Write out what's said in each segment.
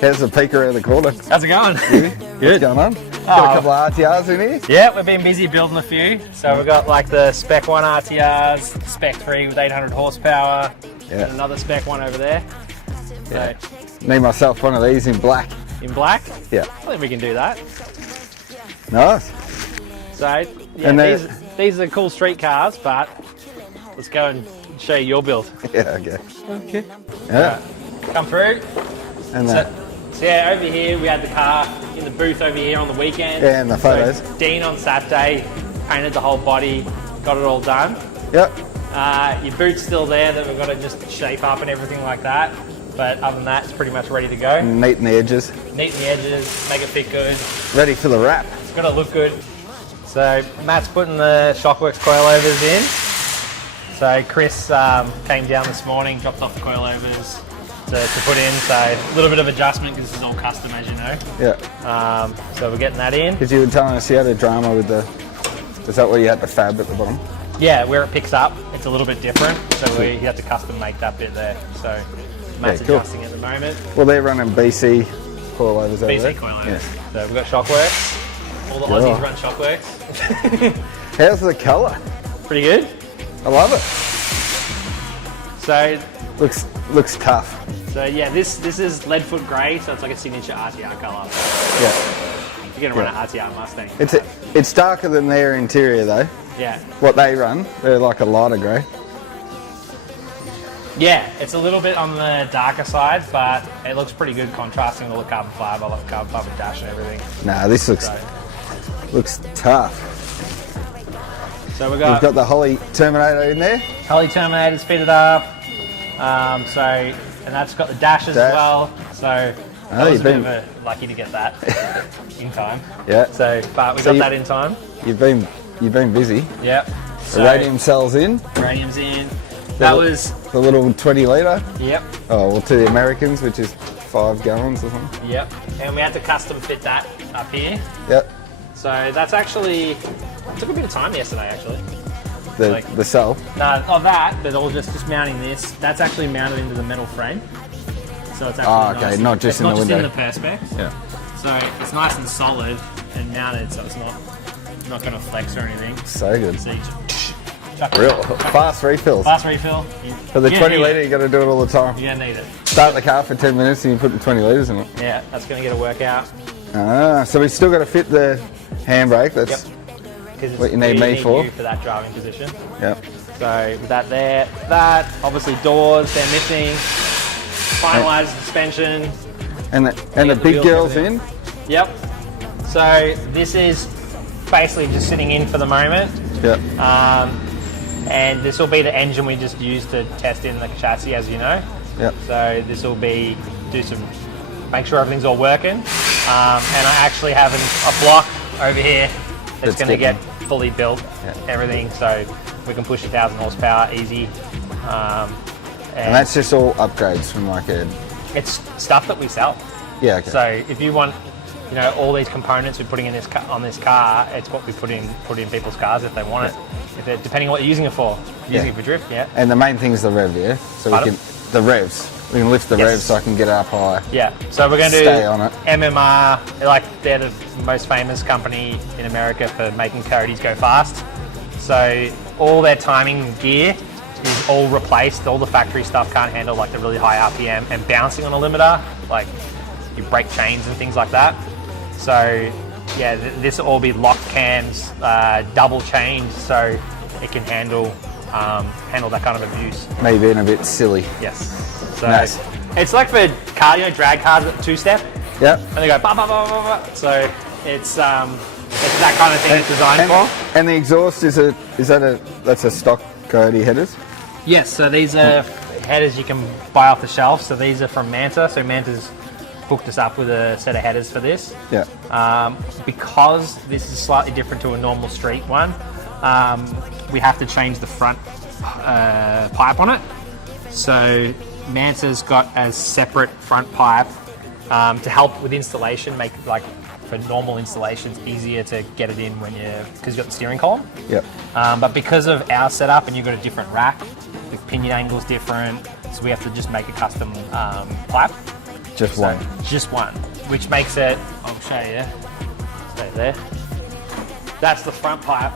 How's the peak around the corner? How's it going? Good. What's going on? Got a couple of RTRs in here? Yeah, we've been busy building a few. So we've got like the Spec 1 RTRs, Spec 3 with 800 horsepower, and another Spec 1 over there. Yeah. Need myself one of these in black. In black? Yeah. I think we can do that. Nice. So, yeah, these are cool street cars, but let's go and show you your build. Yeah, okay. Okay. Yeah. Come through. And so yeah, over here we had the car in the booth over here on the weekend. Yeah, and the photos. So Dean on Saturday painted the whole body, got it all done. Yep. Your boot's still there that we've got to just shape up and everything like that. But other than that, it's pretty much ready to go. Neat in the edges. Neat in the edges, make it fit good. Ready for the wrap. It's got to look good. So Matt's putting the Shockworks coilovers in. So Chris came down this morning, dropped off the coilovers to put in. So a little bit of adjustment because this is all custom, as you know. Yeah. So we're getting that in. Because you were telling us you had a drama with the... Is that where you had the fab at the bottom? Yeah, where it picks up, it's a little bit different. So we had to custom make that bit there. So Matt's adjusting at the moment. Well, they're running BC coilovers over there. BC coilovers. Yeah. So we've got Shockworks. All the Aussies run Shockworks. How's the colour? Pretty good. I love it. So looks tough. So yeah, this is Leadfoot Grey, so it's like a signature RTR colour. Yeah. You're gonna run an RTR Mustang. It's darker than their interior though. Yeah. What they run, they're like a lighter grey. Yeah, it's a little bit on the darker side, but it looks pretty good contrasting with all the carbon fibre. I love the carbon fibre dash and everything. Nah, this looks tough. So we've got the Holly Terminator in there. Holly Terminator's fitted up. And that's got the dash as well. So I was a bit lucky to get that in time. Yeah. So, but we got that in time. You've been busy. Yep. The radium cell's in. Radium's in. That was the little 20 litre. Yep. Oh, well, to the Americans, which is 5 gallons or something. Yep. And we had to custom fit that up here. Yep. So that's actually took a bit of time yesterday, actually. The cell? No, but all just mounting this. That's actually mounted into the metal frame. So it's actually okay, not just in the window. Not just in the perspex. Yeah. So it's nice and solid and mounted, so it's not going to flex or anything. So good. So you just fast refills. Fast refill. For the 20 litre, you got to do it all the time. You don't need it. Start the car for 10 minutes and you put the 20 litres in it. Yeah, that's going to get a workout. So we still got to fit the handbrake. That's what you need me for. For that driving position. Yep. So with that there, obviously doors they're missing. Finalised suspension. And the big girl's in. Yep. So this is basically just sitting in for the moment. Yep. And this will be the engine we just used to test in the chassis, as you know. Yep. So this will be make sure everything's all working. And I actually have a block over here that's going to get fully built, everything, so we can push 1,000 horsepower easy. And that's just all upgrades from like it's stuff that we sell. Yeah. Okay. So if you want, all these components we're putting in on this car, it's what we put in people's cars if they want it. Depending on what you're using it for. Using it for drift, yeah. And the main thing is the rev, yeah. So the revs. We can lift the revs so I can get it up high. Yeah. So we're going to stay on it. MMR, they're the most famous company in America for making Coyotes go fast. So all their timing gear is all replaced. All the factory stuff can't handle like the really high RPM and bouncing on a limiter, like your brake chains and things like that. So yeah, this will all be locked cams, double chains, so it can handle that kind of abuse. Maybe being a bit silly. Yes. So nice. It's like for cardio drag cars at 2-step. Yep. And they go bah, bah, bah, bah, bah. So it's that kind of thing it's designed for. And the exhaust that's a stock Coyote headers? Yes. So these are headers you can buy off the shelf. So these are from Manta. So Manta's hooked us up with a set of headers for this. Yeah. Because this is slightly different to a normal street one, we have to change the front pipe on it. So Manta's got a separate front pipe to help with installation, make like for normal installations easier to get it in because you've got the steering column. Yep. But because of our setup and you've got a different rack, the pinion angle's different, so we have to just make a custom pipe. Just So, one. just one, which makes it, I'll show you, stay there. That's the front pipe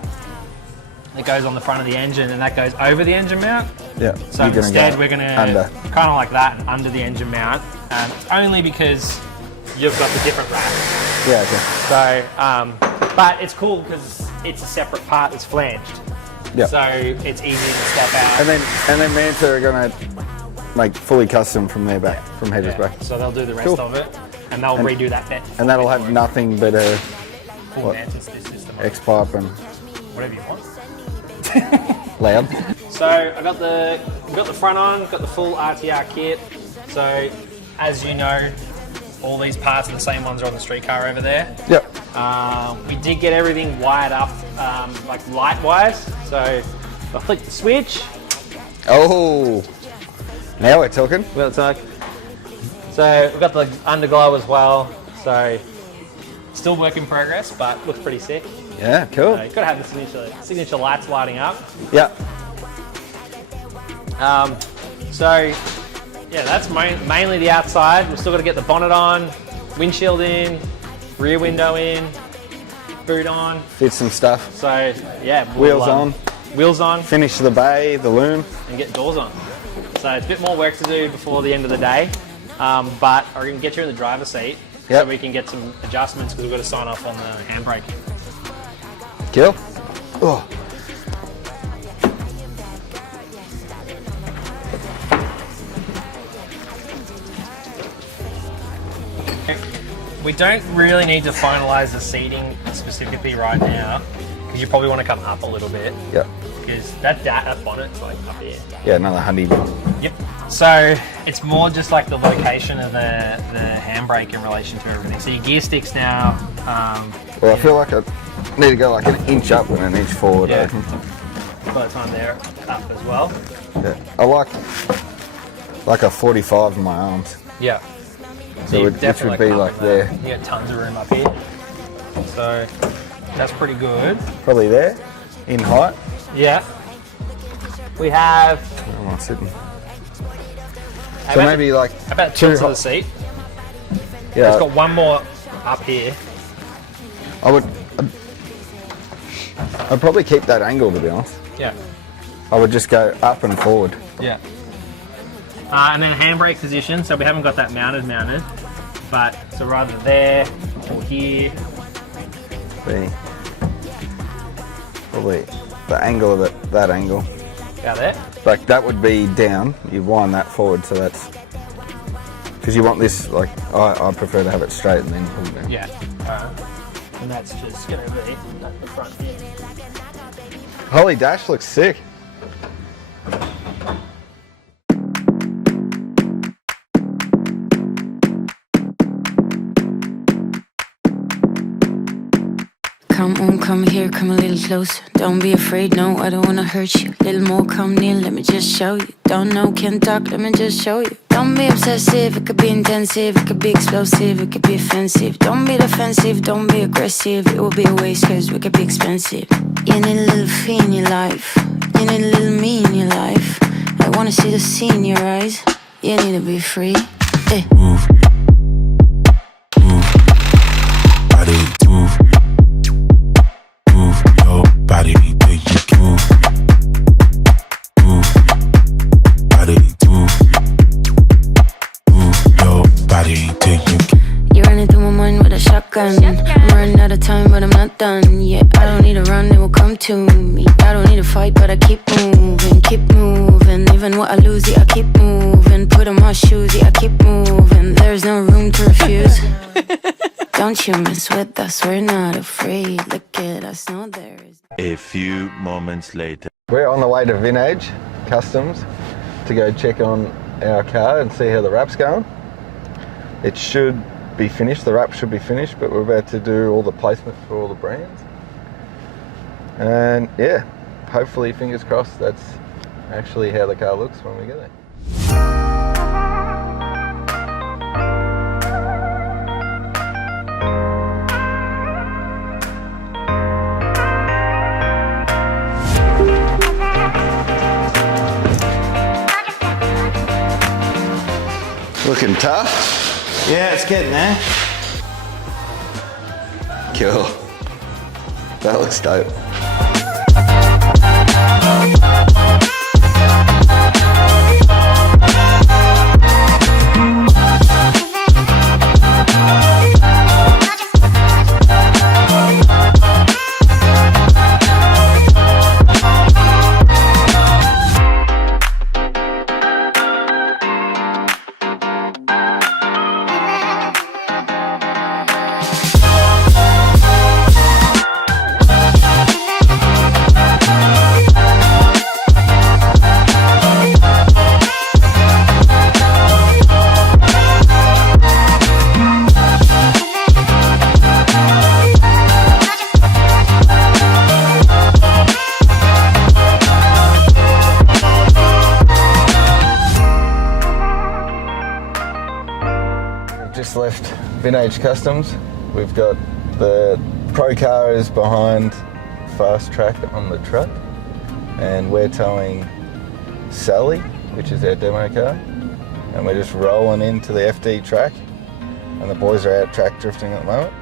that goes on the front of the engine, and that goes over the engine mount. Yeah. So instead we're going to under. kind of like that, under the engine mount, only because you've got the different wrap. Yeah, okay. So, but it's cool because it's a separate part that's flanged. Yeah. So it's easy to step out. And then Manta are going to make fully custom from their back, from headers back. So they'll do the rest Cool. of it, and they'll redo that bit. And that'll have nothing but a Full Manta system. X-pipe and Whatever you want. loud. So I got the front on, got the full RTR kit. So as you know, all these parts are the same ones are on the street car over there. Yep. We did get everything wired up, like light wise. So I flick the switch. Oh, now we're talking. So we've got the underglow as well. So still work in progress, but looks pretty sick. Yeah, cool. You've got to have the signature lights lighting up. Yeah. So yeah, that's mainly the outside. We've still got to get the bonnet on, windshield in, rear window in, boot on. Fit some stuff. So yeah, Wheels on. Wheels on, Finish the bay, the loom. and get doors on. So it's a bit more work to do before the end of the day, but I can get you in the driver's seat so we can get some adjustments because we've got to sign off on the handbrake. Cool. Oh. We don't really need to finalise the seating specifically right now because you probably want to come up a little bit. Yep. Because that bonnet's like up here. Yeah, another 100. Yep. So it's more just like the location of the handbrake in relation to everything. So your gear sticks now. Well, I feel like I need to go like an inch up and an inch forward. Yeah. I reckon. By the time they're up as well. Yeah. I like a 45 in my arms. Yeah. So which would be like there. You get tons of room up here. So that's pretty good. Probably there, in height. Yeah. We have Where am I sitting? How So about maybe like about two tilt of the seat. Yeah. It's got one more up here. I'd probably keep that angle, to be honest. Yeah. I would just go up and forward. Yeah. And then handbrake position, so we haven't got that mounted, but so rather there or here. Be probably the angle of it, that angle. Out there. Like that would be down. You wind that forward, so that's because you want this. Like I prefer to have it straight and then pull down. Yeah. And that's just going to be at the front here. Holy dash looks sick. Come on, come here, come a little closer. Don't be afraid, no, I don't wanna hurt you. Little more, come near, let me just show you. Don't know, can't talk, let me just show you. Don't be obsessive, it could be intensive, it could be explosive, it could be offensive. Don't be defensive, don't be aggressive, it will be a waste cause we could be expensive. You need a little fee in your life, you need a little me in your life. I wanna see the sea in your eyes, you need to be free. Move, move, body move. Move your body, do you move? Move, body, move. Move your body, do you? You're running through my mind with a shotgun. I'm running out of time, but I'm not done. Yeah, I don't need to run, it will come to me. I don't need to fight, but I keep moving, keep moving. Even what I lose, yeah, I keep moving. Put on my shoes, yeah, I keep moving. There's no room to refuse. Don't you mess with us, we're not afraid. Look at us, no there is. A few moments later. We're on the way to Vintage Customs to go check on our car and see how the wrap's going. It should be finished, the wrap should be finished, but we're about to do all the placements for all the brands. And yeah, hopefully, fingers crossed, that's actually how the car looks when we get there. Looking tough. Yeah, it's getting there. Cool. That looks dope. Just left Vintage Customs. We've got the Pro car is behind Fast Track on the truck, and we're towing Sally, which is our demo car, and we're just rolling into the FD track, and the boys are out track drifting at the moment.